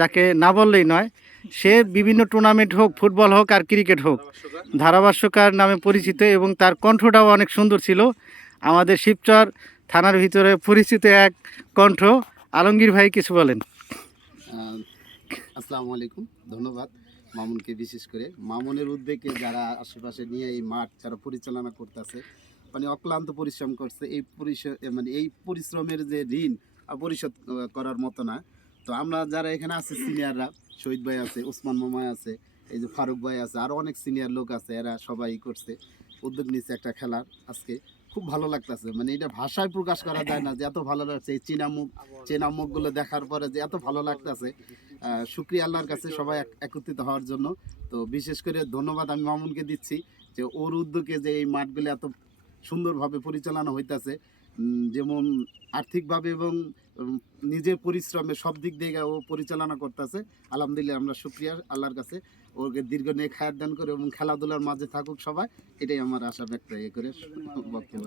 যাকে না বললেই নয়, সে বিভিন্ন টুর্নামেন্ট হোক ফুটবল হোক আর ক্রিকেট হোক, ধারাভাষ্যকার নামে পরিচিত এবং তার কণ্ঠটাও অনেক সুন্দর ছিল। আমাদের শিবচর থানার ভিতরে পরিচিত এক কণ্ঠ। আলমগীর ভাই, কিছু বলেন। আসসালামু আলাইকুম, ধন্যবাদ। মামুনকে বিশেষ করে, মামুনের উদ্বেগে যারা আশেপাশে নিয়ে এই মাঠ যারা পরিচালনা করতেছে মানে অক্লান্ত পরিশ্রম করছে, এই পরিশ্রম মানে এই পরিশ্রমের যে ঋণ পরিশোধ করার মতো না। তো আমরা যারা এখানে আছে সিনিয়ররা শহীদ ভাই আছে, ওসমান মামাই আছে, এই যে ফারুক ভাই আছে আরও অনেক সিনিয়র লোক আছে, এরা সবাই করছে, উদ্যোগ নিচ্ছে একটা খেলার আজকে। খুব ভালো লাগতেছে মানে এটা ভাষায় প্রকাশ করা যায় না যে এত ভালো লাগছে, এই চীনা মুখ চেনা মুখগুলো দেখার পরে যে এত ভালো লাগতেছে। শুক্রিয়া আল্লাহর কাছে সবাই একত্রিত হওয়ার জন্য। তো বিশেষ করে ধন্যবাদ আমি মামুনকে দিচ্ছি যে ওর উদ্যোগে যে এই মাঠগুলো এত সুন্দরভাবে পরিচালনা হইতাছে। যেমন আর্থিকভাবে এবং নিজের পরিশ্রমে সব দিক দিয়ে ও পরিচালনা করতেছে আলহামদুলিল্লাহ আমরা শুক্রিয়া আল্লাহর কাছে ওকে দীর্ঘ নিয়ে খায়ার দান করে এবং খেলাধুলার মাঝে থাকুক সবাই, এটাই আমার আশা ব্যক্ত করে বক্তব্য।